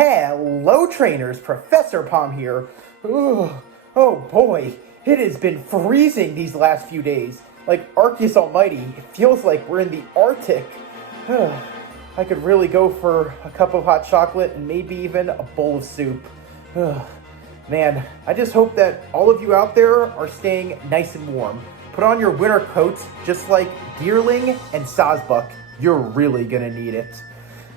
Hello trainers, Professor Palm here. Oh boy, it has been freezing these last few days. Like Arceus Almighty, it feels like we're in the Arctic. I could really go for a cup of hot chocolate and maybe even a bowl of soup. Man, I just hope that all of you out there are staying nice and warm. Put on your winter coats, just like Deerling and Sazbuck. You're really gonna need it.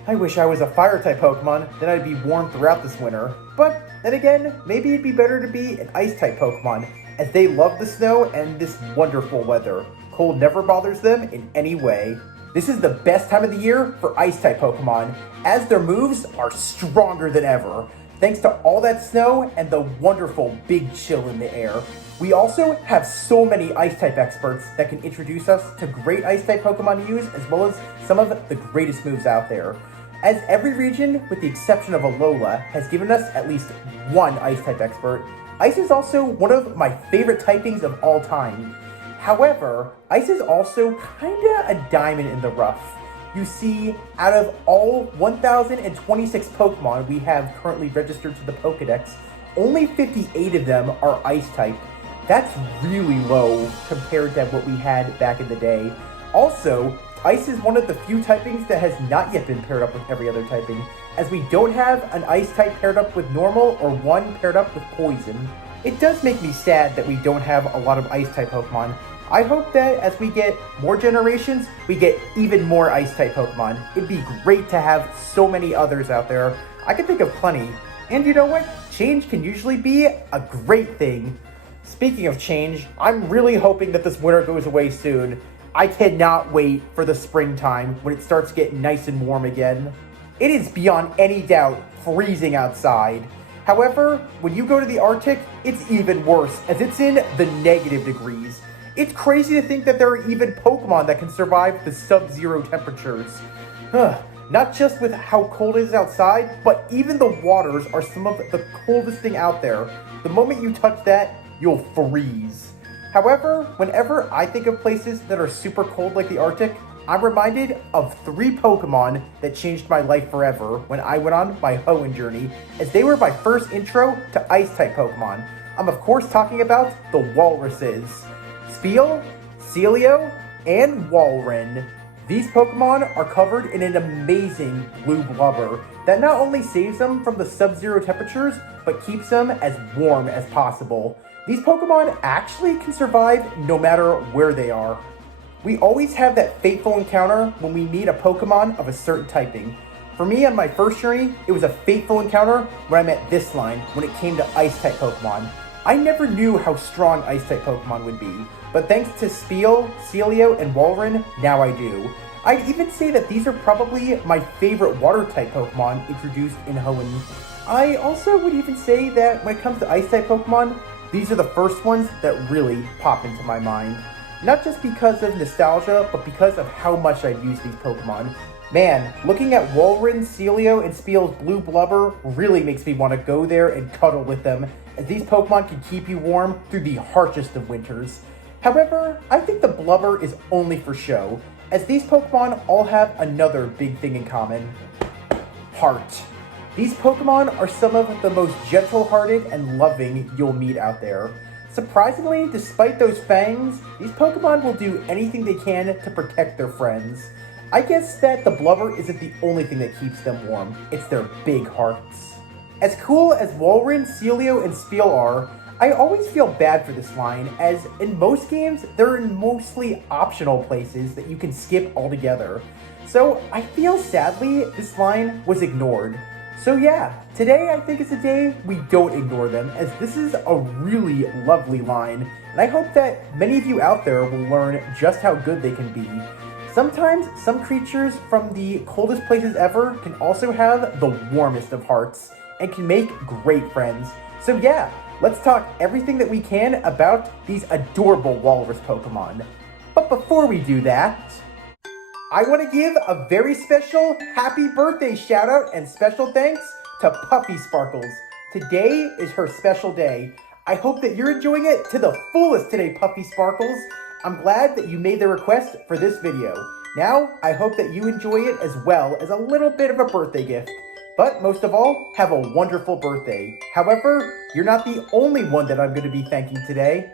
I wish I was a fire-type Pokemon, then I'd be warm throughout this winter. But then again, maybe it'd be better to be an Ice-type Pokemon, as they love the snow and this wonderful weather. Cold never bothers them in any way. This is the best time of the year for Ice-type Pokemon, as their moves are stronger than ever, thanks to all that snow and the wonderful big chill in the air. We also have so many Ice-type experts that can introduce us to great Ice-type Pokemon to use, as well as some of the greatest moves out there. As every region, with the exception of Alola, has given us at least one Ice-type expert, Ice is also one of my favorite typings of all time. However, Ice is also kinda a diamond in the rough. You see, out of all 1,026 Pokemon we have currently registered to the Pokedex, only 58 of them are Ice-type. That's really low compared to what we had back in the day. Also, Ice is one of the few typings that has not yet been paired up with every other typing, as we don't have an Ice type paired up with normal or one paired up with poison. It does make me sad that we don't have a lot of Ice type Pokemon. I hope that as we get more generations, we get even more Ice type Pokemon. It'd be great to have so many others out there. I can think of plenty. And you know what? Change can usually be a great thing. Speaking of change, I'm really hoping that this winter goes away soon. I cannot wait for the springtime when it starts getting nice and warm again. It is beyond any doubt freezing outside. However, when you go to the Arctic, it's even worse as it's in the negative degrees. It's crazy to think that there are even Pokemon that can survive the sub-zero temperatures. Not just with how cold it is outside, but even the waters are some of the coldest thing out there. The moment you touch that, you'll freeze. However, whenever I think of places that are super cold like the Arctic, I'm reminded of 3 Pokemon that changed my life forever when I went on my Hoenn journey, as they were my first intro to Ice-type Pokemon. I'm of course talking about the Walruses. Spheal, Sealeo, and Walrein. These Pokemon are covered in an amazing blue blubber that not only saves them from the sub-zero temperatures, but keeps them as warm as possible. These Pokemon actually can survive no matter where they are. We always have that fateful encounter when we meet a Pokemon of a certain typing. For me, on my first journey, it was a fateful encounter when I met this line when it came to Ice-type Pokemon. I never knew how strong Ice-type Pokemon would be, but thanks to Spheal, Sealeo, and Walrein, now I do. I'd even say that these are probably my favorite Water-type Pokemon introduced in Hoenn. I also would even say that when it comes to Ice-type Pokemon, these are the first ones that really pop into my mind. Not just because of nostalgia, but because of how much I've used these Pokemon. Man, looking at Walrein, Sealeo, and Spheal's blue blubber really makes me want to go there and cuddle with them, as these Pokemon can keep you warm through the harshest of winters. However, I think the blubber is only for show, as these Pokemon all have another big thing in common. Heart. These Pokemon are some of the most gentle-hearted and loving you'll meet out there. Surprisingly, despite those fangs, these Pokemon will do anything they can to protect their friends. I guess that the blubber isn't the only thing that keeps them warm, it's their big hearts. As cool as Walrein, Sealeo, and Spheal are, I always feel bad for this line, as in most games, they're in mostly optional places that you can skip altogether. So I feel sadly this line was ignored. So yeah, today I think is a day we don't ignore them, as this is a really lovely line, and I hope that many of you out there will learn just how good they can be. Sometimes some creatures from the coldest places ever can also have the warmest of hearts, and can make great friends. So yeah, let's talk everything that we can about these adorable walrus Pokemon. But before we do that, I want to give a very special happy birthday shout out and special thanks to Puffy Sparkles. Today is her special day. I hope that you're enjoying it to the fullest today, Puffy Sparkles. I'm glad that you made the request for this video. Now, I hope that you enjoy it as well as a little bit of a birthday gift. But most of all, have a wonderful birthday. However, you're not the only one that I'm going to be thanking today.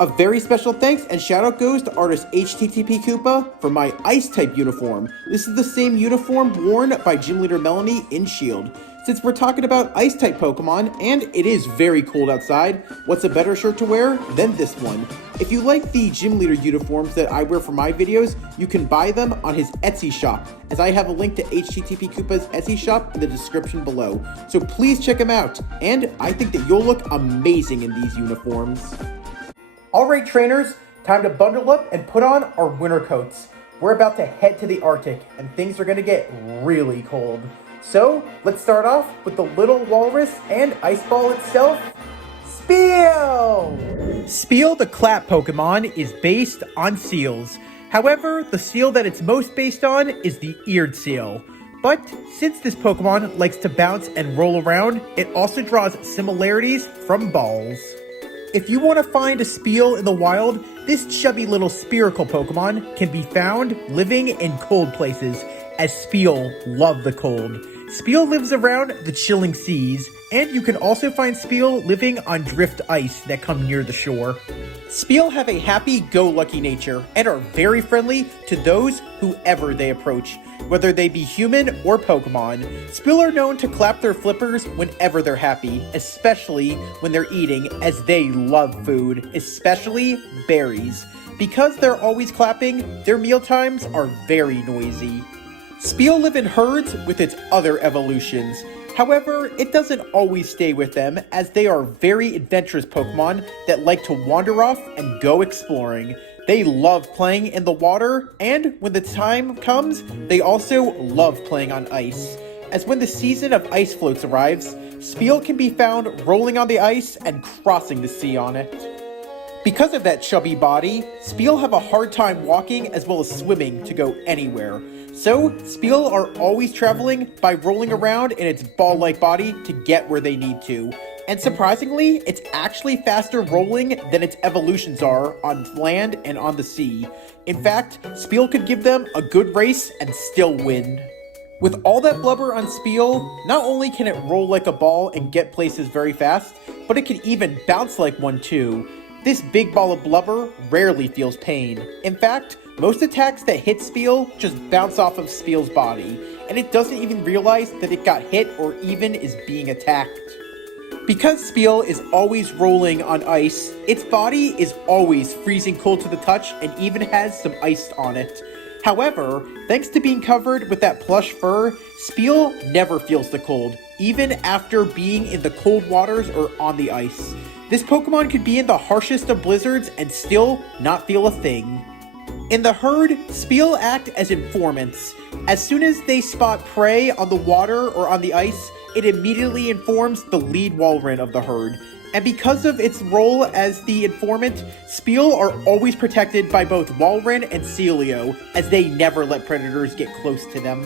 A very special thanks and shout out goes to artist HTTP Koopa for my Ice type uniform. This is the same uniform worn by Gym Leader Melanie in S.H.I.E.L.D. Since we're talking about Ice type Pokemon, and it is very cold outside, what's a better shirt to wear than this one? If you like the Gym Leader uniforms that I wear for my videos, you can buy them on his Etsy shop, as I have a link to HTTP Koopa's Etsy shop in the description below. So please check him out, and I think that you'll look amazing in these uniforms. Alright trainers, time to bundle up and put on our winter coats. We're about to head to the Arctic, and things are going to get really cold. So, let's start off with the little walrus and ice ball itself, Spheal! Spheal, the clap Pokemon, is based on seals. However, the seal that it's most based on is the eared seal. But since this Pokemon likes to bounce and roll around, it also draws similarities from balls. If you want to find a Spheal in the wild, this chubby little spherical Pokemon can be found living in cold places, as Spheal love the cold. Spheal lives around the chilling seas, and you can also find Spheal living on drift ice that come near the shore. Spheal have a happy-go-lucky nature and are very friendly to those whoever they approach, whether they be human or Pokemon. Spheal are known to clap their flippers whenever they're happy, especially when they're eating, as they love food, especially berries. Because they're always clapping, their mealtimes are very noisy. Spheal live in herds with its other evolutions. However, it doesn't always stay with them, as they are very adventurous Pokemon that like to wander off and go exploring. They love playing in the water, and when the time comes, they also love playing on ice. As when the season of ice floats arrives, Spheal can be found rolling on the ice and crossing the sea on it. Because of that chubby body, Spheal have a hard time walking as well as swimming to go anywhere. So, Spheal are always traveling by rolling around in its ball-like body to get where they need to. And surprisingly, it's actually faster rolling than its evolutions are on land and on the sea. In fact, Spheal could give them a good race and still win. With all that blubber on Spheal, not only can it roll like a ball and get places very fast, but it can even bounce like one too. This big ball of blubber rarely feels pain. In fact, most attacks that hit Spheal just bounce off of Spheal's body, and it doesn't even realize that it got hit or even is being attacked. Because Spheal is always rolling on ice, its body is always freezing cold to the touch and even has some ice on it. However, thanks to being covered with that plush fur, Spheal never feels the cold, even after being in the cold waters or on the ice. This Pokemon could be in the harshest of blizzards and still not feel a thing. In the herd, Spheal act as informants. As soon as they spot prey on the water or on the ice, it immediately informs the lead Walrein of the herd. And because of its role as the informant, Spheal are always protected by both Walrein and Sealeo, as they never let predators get close to them.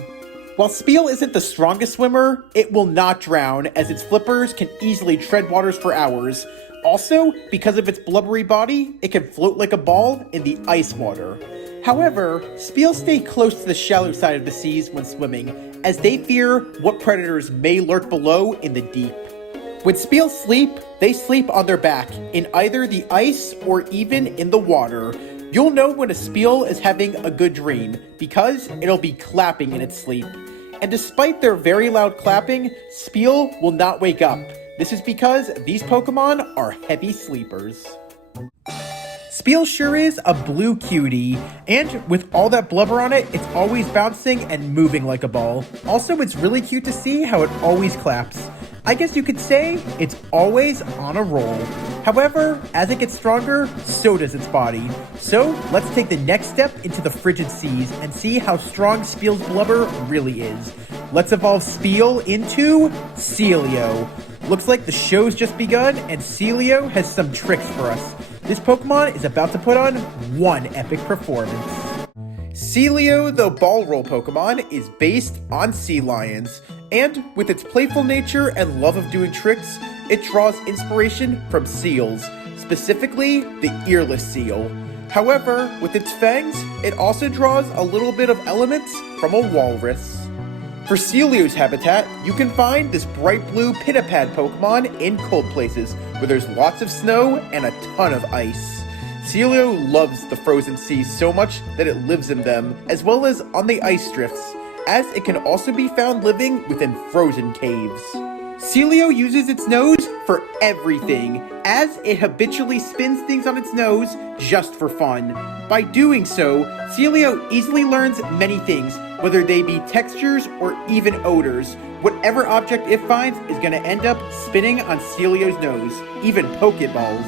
While Spheal isn't the strongest swimmer, it will not drown, as its flippers can easily tread waters for hours. Also, because of its blubbery body, it can float like a ball in the ice water. However, Spheal stay close to the shallow side of the seas when swimming, as they fear what predators may lurk below in the deep. When Spheal sleep, they sleep on their back, in either the ice or even in the water. You'll know when a Spheal is having a good dream, because it'll be clapping in its sleep. And despite their very loud clapping, Spheal will not wake up. This is because these Pokemon are heavy sleepers. Spheal sure is a blue cutie, and with all that blubber on it, it's always bouncing and moving like a ball. Also, it's really cute to see how it always claps. I guess you could say it's always on a roll. However, as it gets stronger, so does its body. So let's take the next step into the frigid seas and see how strong Spheal's blubber really is. Let's evolve Spheal into Sealeo. Looks like the show's just begun and Sealeo has some tricks for us. This Pokemon is about to put on one epic performance. Sealeo, the ball roll Pokemon, is based on sea lions, and with its playful nature and love of doing tricks, it draws inspiration from seals, specifically the earless seal. However, with its fangs, it also draws a little bit of elements from a walrus. For Sealeo's habitat, you can find this bright blue pinniped Pokemon in cold places, where there's lots of snow and a ton of ice. Sealeo loves the frozen seas so much that it lives in them, as well as on the ice drifts, as it can also be found living within frozen caves. Sealeo uses its nose for everything, as it habitually spins things on its nose just for fun. By doing so, Sealeo easily learns many things, whether they be textures or even odors. Whatever object it finds is going to end up spinning on Sealeo's nose, even Pokeballs.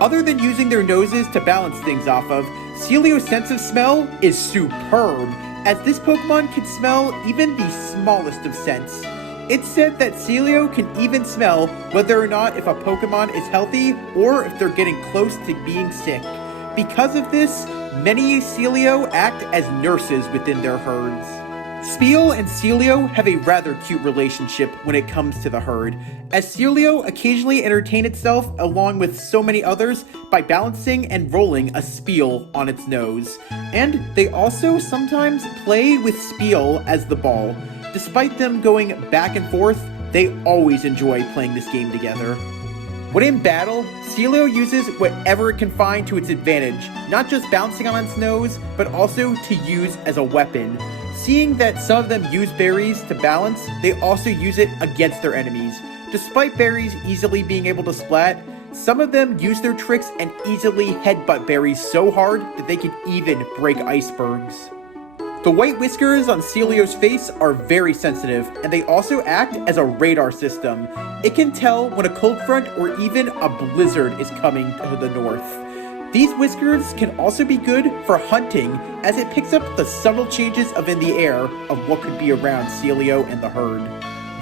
Other than using their noses to balance things off of, Sealeo's sense of smell is superb, as this Pokemon can smell even the smallest of scents. It's said that Sealeo can even smell whether or not if a Pokemon is healthy or if they're getting close to being sick. Because of this, many Sealeo act as nurses within their herds. Spheal and Sealeo have a rather cute relationship when it comes to the herd, as Sealeo occasionally entertain itself along with so many others by balancing and rolling a Spheal on its nose. And they also sometimes play with Spheal as the ball. Despite them going back and forth, they always enjoy playing this game together. When in battle, Sealeo uses whatever it can find to its advantage, not just bouncing on its nose, but also to use as a weapon. Seeing that some of them use berries to balance, they also use it against their enemies. Despite berries easily being able to splat, some of them use their tricks and easily headbutt berries so hard that they can even break icebergs. The white whiskers on Sealeo's face are very sensitive, and they also act as a radar system. It can tell when a cold front or even a blizzard is coming to the north. These whiskers can also be good for hunting, as it picks up the subtle changes in the air of what could be around Sealeo and the herd.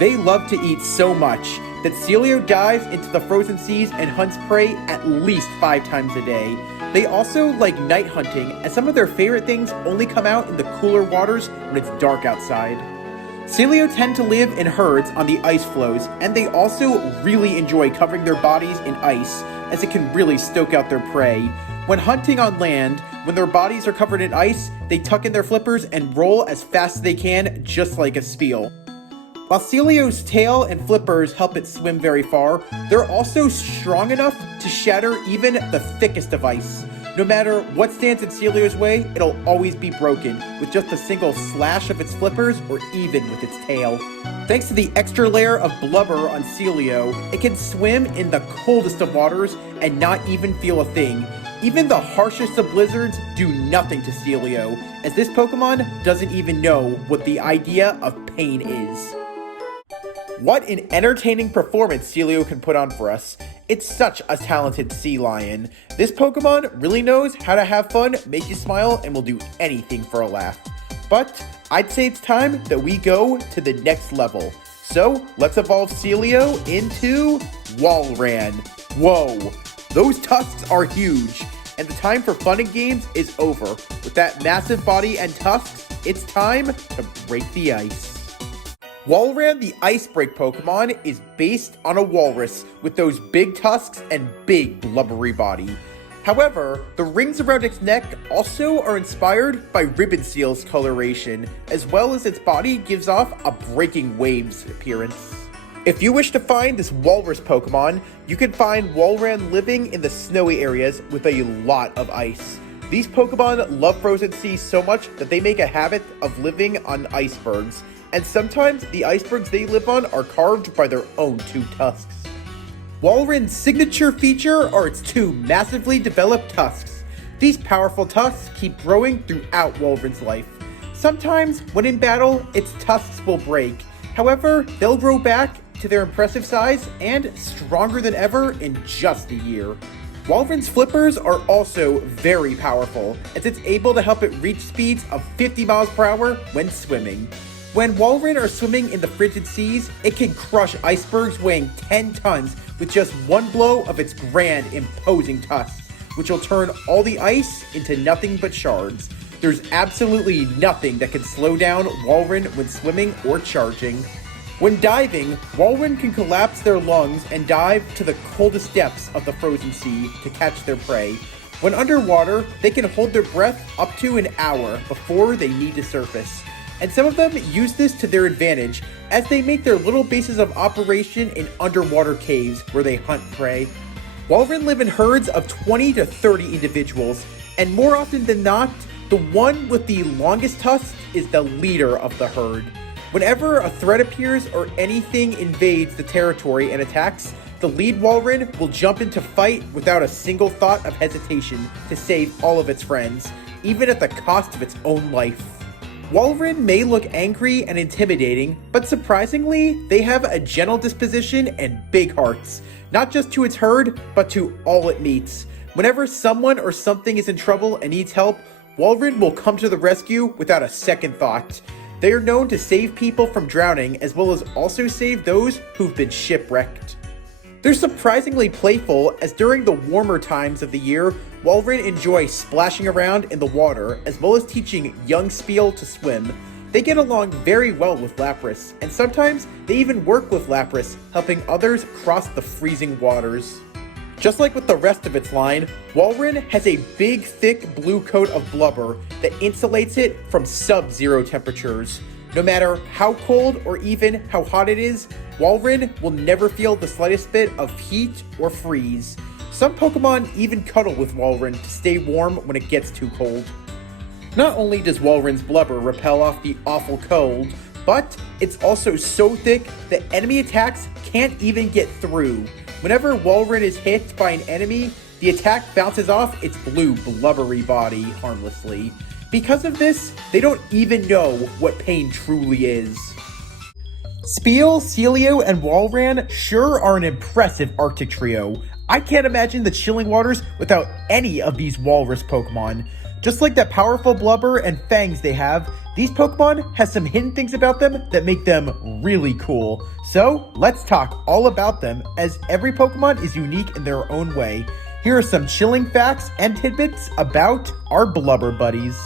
They love to eat so much that Sealeo dives into the frozen seas and hunts prey at least 5 times a day. They also like night hunting, as some of their favorite things only come out in the cooler waters when it's dark outside. Sealeo tend to live in herds on the ice floes, and they also really enjoy covering their bodies in ice, as it can really stoke out their prey. When hunting on land, when their bodies are covered in ice, they tuck in their flippers and roll as fast as they can, just like a Spheal. While Sealeo's tail and flippers help it swim very far, they're also strong enough to shatter even the thickest of ice. No matter what stands in Sealeo's way, it'll always be broken, with just a single slash of its flippers or even with its tail. Thanks to the extra layer of blubber on Sealeo, it can swim in the coldest of waters and not even feel a thing. Even the harshest of blizzards do nothing to Sealeo, as this Pokemon doesn't even know what the idea of pain is. What an entertaining performance Sealeo can put on for us. It's such a talented sea lion. This Pokemon really knows how to have fun, make you smile, and will do anything for a laugh. But I'd say it's time that we go to the next level. So let's evolve Sealeo into Walrein. Whoa, those tusks are huge, and the time for fun and games is over. With that massive body and tusks, it's time to break the ice. Walrein, the Icebreak Pokemon, is based on a walrus with those big tusks and big blubbery body. However, the rings around its neck also are inspired by Ribbon Seal's coloration, as well as its body gives off a breaking waves appearance. If you wish to find this walrus Pokemon, you can find Walrein living in the snowy areas with a lot of ice. These Pokemon love frozen seas so much that they make a habit of living on icebergs, and sometimes the icebergs they live on are carved by their own 2 tusks. Walrein's signature feature are its 2 massively developed tusks. These powerful tusks keep growing throughout Walrein's life. Sometimes, when in battle, its tusks will break. However, they'll grow back to their impressive size and stronger than ever in just a year. Walrein's flippers are also very powerful, as it's able to help it reach speeds of 50 miles per hour when swimming. When Walrein are swimming in the frigid seas, it can crush icebergs weighing 10 tons with just one blow of its grand, imposing tusks, which will turn all the ice into nothing but shards. There's absolutely nothing that can slow down Walrein when swimming or charging. When diving, Walrein can collapse their lungs and dive to the coldest depths of the frozen sea to catch their prey. When underwater, they can hold their breath up to an hour before they need to surface. and some of them use this to their advantage as they make their little bases of operation in underwater caves where they hunt prey. Walrein live in herds of 20 to 30 individuals, and more often than not, the one with the longest tusks is the leader of the herd. Whenever a threat appears or anything invades the territory and attacks, the lead Walrein will jump into fight without a single thought of hesitation to save all of its friends, even at the cost of its own life. Walrein may look angry and intimidating, but surprisingly, they have a gentle disposition and big hearts, not just to its herd, but to all it meets. Whenever someone or something is in trouble and needs help, Walrein will come to the rescue without a second thought. They are known to save people from drowning, as well as also save those who've been shipwrecked. They're surprisingly playful, as during the warmer times of the year, Walrein enjoy splashing around in the water, as well as teaching young Spheal to swim. They get along very well with Lapras, and sometimes they even work with Lapras, helping others cross the freezing waters. Just like with the rest of its line, Walrein has a big, thick blue coat of blubber that insulates it from sub-zero temperatures. No matter how cold or even how hot it is, Walrein will never feel the slightest bit of heat or freeze. Some Pokemon even cuddle with Walrein to stay warm when it gets too cold. Not only does Walrein's blubber repel off the awful cold, but it's also so thick that enemy attacks can't even get through. Whenever Walrein is hit by an enemy, the attack bounces off its blue, blubbery body harmlessly. Because of this, they don't even know what pain truly is. Spheal, Sealeo, and Walrein sure are an impressive Arctic trio. I can't imagine the chilling waters without any of these walrus Pokemon. Just like that powerful blubber and fangs they have, these Pokemon have some hidden things about them that make them really cool. So, let's talk all about them, as every Pokemon is unique in their own way. Here are some chilling facts and tidbits about our blubber buddies.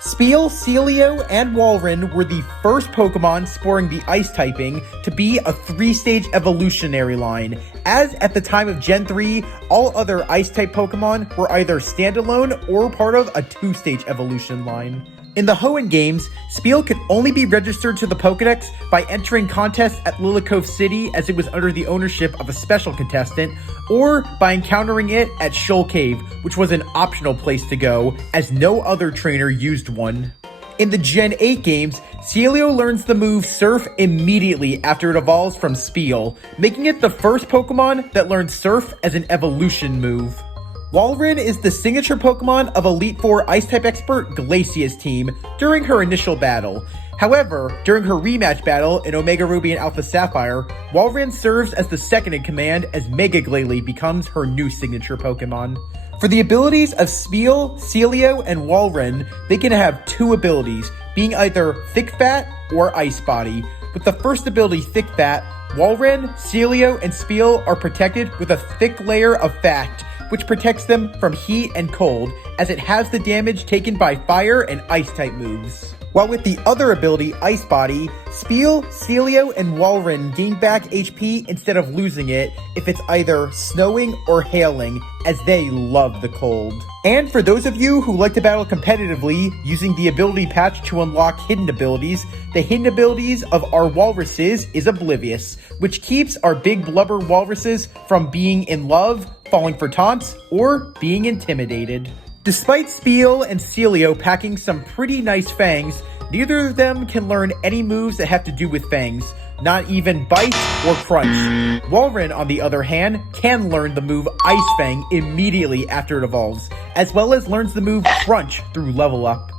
Spheal, Sealeo, and Walrein were the first Pokemon sporting the Ice typing to be a 3-stage evolutionary line, as at the time of Gen 3, all other Ice-type Pokemon were either standalone or part of a 2-stage evolution line. In the Hoenn games, Spheal could only be registered to the Pokedex by entering contests at Lilycove City, as it was under the ownership of a special contestant, or by encountering it at Shoal Cave, which was an optional place to go, as no other trainer used one. In the Gen 8 games, Sealeo learns the move Surf immediately after it evolves from Spheal, making it the first Pokemon that learned Surf as an evolution move. Walrein is the signature Pokemon of Elite Four Ice-type expert Glacia's team during her initial battle. However, during her rematch battle in Omega Ruby and Alpha Sapphire, Walrein serves as the second in command as Mega Glalie becomes her new signature Pokemon. For the abilities of Spheal, Sealeo, and Walrein, they can have two abilities, being either Thick Fat or Ice Body. With the first ability, Thick Fat, Walrein, Sealeo, and Spheal are protected with a thick layer of fat, which protects them from heat and cold, as it has the damage taken by fire and ice-type moves. While with the other ability, Ice Body, Spheal, Sealeo, and Walrein gain back HP instead of losing it if it's either snowing or hailing, as they love the cold. And for those of you who like to battle competitively using the ability patch to unlock hidden abilities, the hidden abilities of our walruses is Oblivious, which keeps our big blubber walruses from being in love, falling for taunts, or being intimidated. Despite Spheal and Sealeo packing some pretty nice fangs, neither of them can learn any moves that have to do with fangs, not even Bite or Crunch. Walrein, on the other hand, can learn the move Ice Fang immediately after it evolves, as well as learns the move Crunch through level up.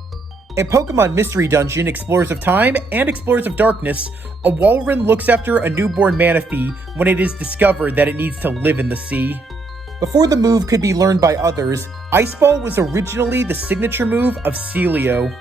In Pokemon Mystery Dungeon, Explorers of Time, and Explorers of Darkness, a Walrein looks after a newborn Manaphy when it is discovered that it needs to live in the sea. Before the move could be learned by others, Ice Ball was originally the signature move of Sealeo.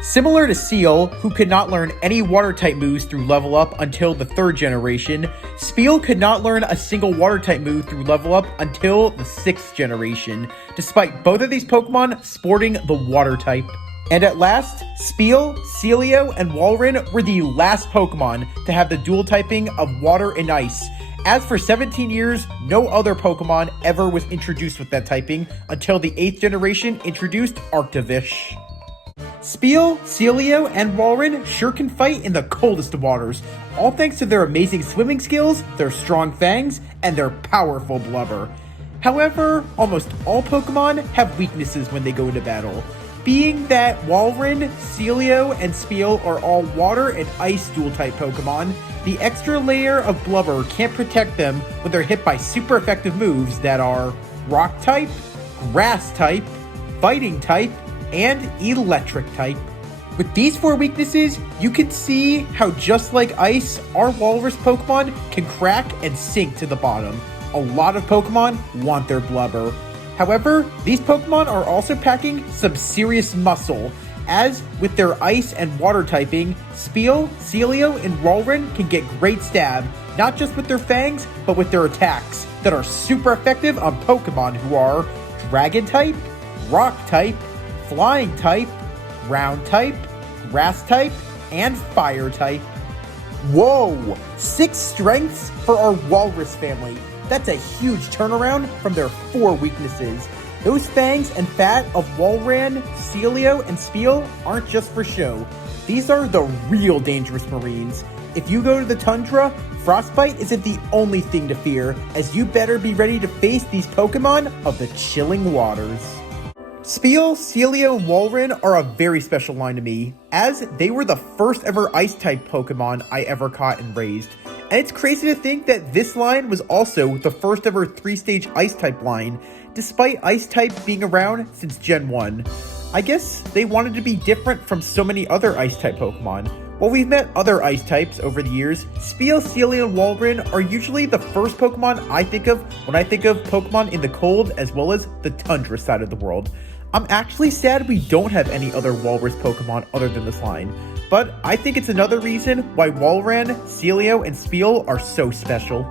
Similar to Seal, who could not learn any Water-type moves through level up until the 3rd generation, Spheal could not learn a single Water-type move through level up until the 6th generation, despite both of these Pokemon sporting the Water-type. And at last, Spheal, Sealeo, and Walrein were the last Pokemon to have the dual typing of Water and Ice. As for 17 years, no other Pokemon ever was introduced with that typing until the 8th generation introduced Arctovish. Spheal, Sealeo, and Walrein sure can fight in the coldest of waters, all thanks to their amazing swimming skills, their strong fangs, and their powerful blubber. However, almost all Pokemon have weaknesses when they go into battle. Being that Walrein, Sealeo, and Spheal are all water and ice dual-type Pokemon, the extra layer of blubber can't protect them when they're hit by super effective moves that are Rock-type, Grass-type, Fighting-type, and Electric-type. With these 4 weaknesses, you can see how just like ice, our Walrus Pokemon can crack and sink to the bottom. A lot of Pokemon want their blubber. However, these Pokemon are also packing some serious muscle, as with their ice and water typing, Spheal, Sealeo, and Walrein can get great stab, not just with their fangs, but with their attacks that are super effective on Pokemon who are Dragon type, Rock type, Flying type, Ground type, Grass type, and Fire type. Whoa! 6 strengths for our Walrus family. That's a huge turnaround from their 4 weaknesses. Those fangs and fat of Walrein, Sealeo, and Spheal aren't just for show. These are the real dangerous Marines. If you go to the tundra, frostbite isn't the only thing to fear, as you better be ready to face these Pokemon of the chilling waters. Spheal, Sealeo, and Walrein are a very special line to me, as they were the first ever Ice-type Pokemon I ever caught and raised. And it's crazy to think that this line was also the first ever 3-stage Ice-type line, despite Ice-type being around since Gen 1. I guess they wanted to be different from so many other Ice-type Pokemon. While we've met other Ice-types over the years, Spheal, Sealeo, and Walrein are usually the first Pokemon I think of when I think of Pokemon in the cold as well as the tundra side of the world. I'm actually sad we don't have any other Walrus Pokemon other than this line, but I think it's another reason why Walrein, Sealeo, and Spheal are so special.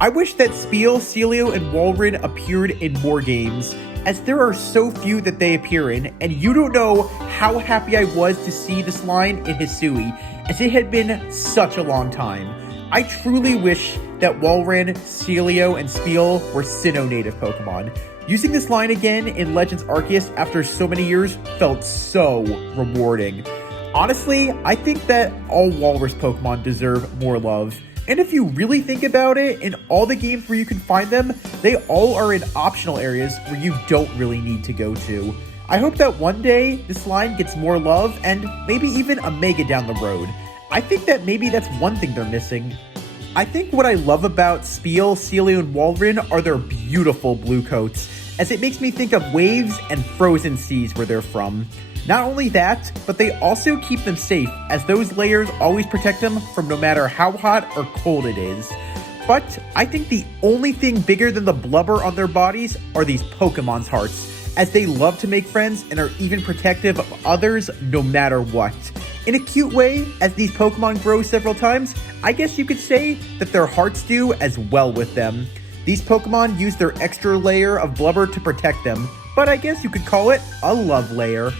I wish that Spheal, Sealeo, and Walrein appeared in more games, as there are so few that they appear in, and you don't know how happy I was to see this line in Hisui, as it had been such a long time. I truly wish that Walrein, Sealeo, and Spheal were Sinnoh native Pokemon. Using this line again in Legends Arceus after so many years felt so rewarding. Honestly, I think that all Walrus Pokemon deserve more love. And if you really think about it, in all the games where you can find them, they all are in optional areas where you don't really need to go to. I hope that one day this line gets more love and maybe even a Mega down the road. I think that maybe that's one thing they're missing. I think what I love about Spheal, Sealeo, and Walrein are their beautiful blue coats, as it makes me think of waves and frozen seas where they're from. Not only that, but they also keep them safe, as those layers always protect them from no matter how hot or cold it is. But I think the only thing bigger than the blubber on their bodies are these Pokemon's hearts, as they love to make friends and are even protective of others no matter what. In a cute way, as these Pokemon grow several times, I guess you could say that their hearts do as well with them. These Pokemon use their extra layer of blubber to protect them, but I guess you could call it a love layer.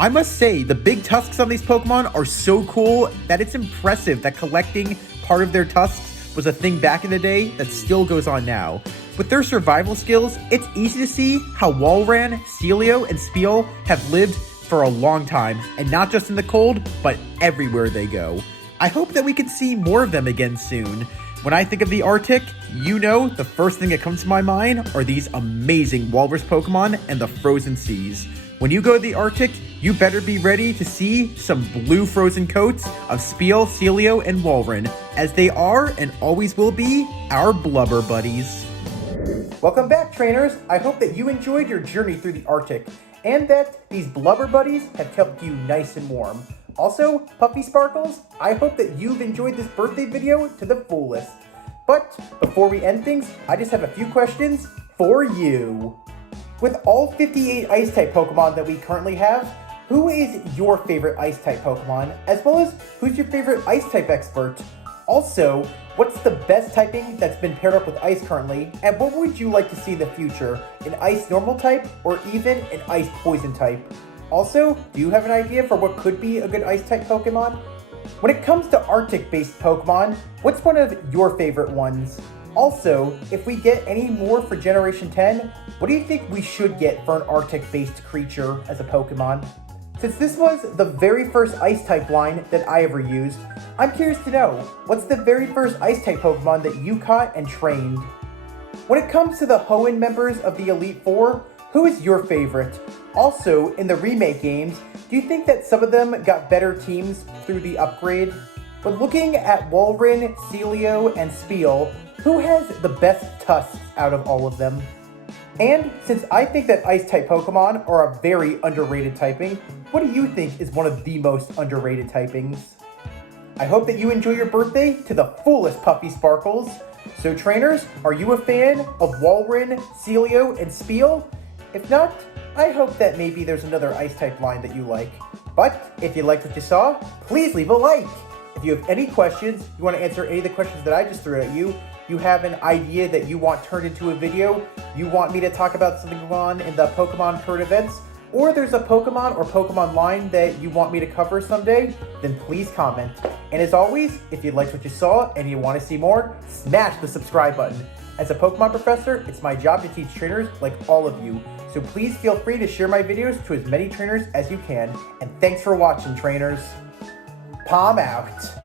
I must say, the big tusks on these Pokemon are so cool that it's impressive that collecting part of their tusks was a thing back in the day that still goes on now. With their survival skills, it's easy to see how Walrein, Sealeo, and Spheal have lived for a long time, and not just in the cold, but everywhere they go. I hope that we can see more of them again soon. When I think of the Arctic, you know the first thing that comes to my mind are these amazing Walrus Pokemon and the frozen seas. When you go to the Arctic, you better be ready to see some blue frozen coats of Spheal, Sealeo, and Walrein, as they are and always will be our blubber buddies. Welcome back, trainers. I hope that you enjoyed your journey through the Arctic, and that these blubber buddies have kept you nice and warm. Also, Puppy Sparkles, I hope that you've enjoyed this birthday video to the fullest. But before we end things, I just have a few questions for you. With all 58 Ice-type Pokemon that we currently have, who is your favorite Ice-type Pokemon, as well as who's your favorite Ice-type expert? Also, what's the best typing that's been paired up with Ice currently, and what would you like to see in the future? An Ice Normal type, or even an Ice Poison type? Also, do you have an idea for what could be a good Ice-type Pokemon? When it comes to Arctic-based Pokemon, what's one of your favorite ones? Also, if we get any more for Generation 10, what do you think we should get for an Arctic-based creature as a Pokemon? Since this was the very first Ice-type line that I ever used, I'm curious to know, what's the very first Ice-type Pokemon that you caught and trained? When it comes to the Hoenn members of the Elite Four, who is your favorite? Also, in the remake games, do you think that some of them got better teams through the upgrade? When looking at Walrein, Sealeo, and Spheal, who has the best tusks out of all of them? And since I think that Ice-type Pokemon are a very underrated typing, what do you think is one of the most underrated typings? I hope that you enjoy your birthday to the fullest, Puffy Sparkles. So trainers, are you a fan of Walrein, Sealeo, and Spheal? If not, I hope that maybe there's another Ice-type line that you like. But if you liked what you saw, please leave a like. If you have any questions, you want to answer any of the questions that I just threw at you, you have an idea that you want turned into a video, you want me to talk about something going on in the Pokemon current events, or there's a Pokemon or Pokemon line that you want me to cover someday, then please comment. And as always, if you liked what you saw and you want to see more, smash the subscribe button. As a Pokemon professor, it's my job to teach trainers like all of you. So please feel free to share my videos to as many trainers as you can. And thanks for watching, trainers. Palm out.